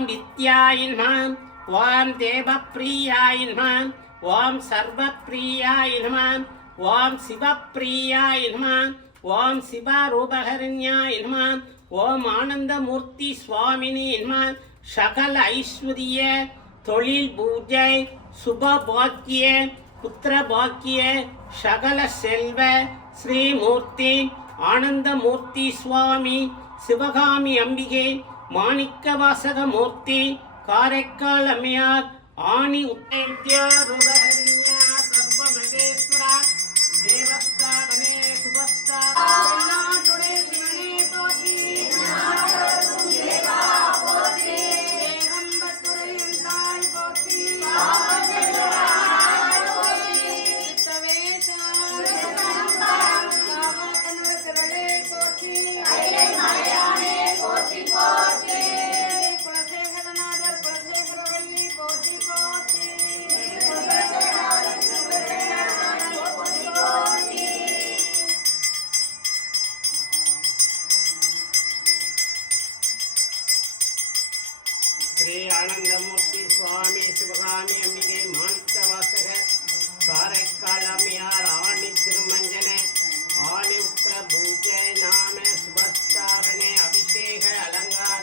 नित्याय नमः। ओम देवप्रियाय नमः। ओम सर्वप्रियाय नमः। ओम शिवप्रियाय नमः। ओम शिवारूपहरण्याय नमः। ओम आनंदमूर्ति स्वामिने नमः। सकल ऐश्वर्य தொழில் பூஜை சுப பாக்கிய புத்திர பாக்கிய சகல செல்வ ஸ்ரீமூர்த்தி ஆனந்தமூர்த்தி சுவாமி சிவகாமி அம்பிகை மாணிக்கவாசகமூர்த்தி காரைக்கால் அம்மையார் ஆணி உத்தேத்யா ரூபஹரிண்யா சர்வமகேஸ்வரா தேவஸ்தாபனே சுபஸ்தாபனே श्री आनंदमूर्ति स्वामी शिवगामी अंबिके मानिकवासक काரைக்கால் अम्मयार आणी तिरुमंजन आणी उत्तर पूजय नाम सुभस्थापने अभिषेक अलंकार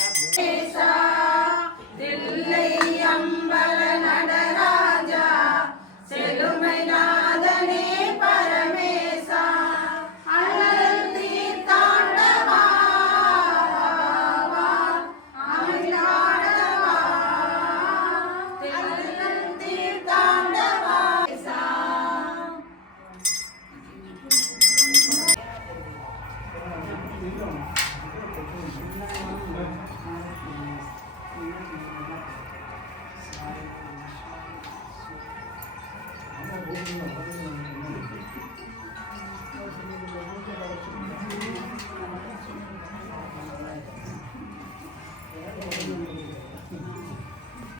Sorry.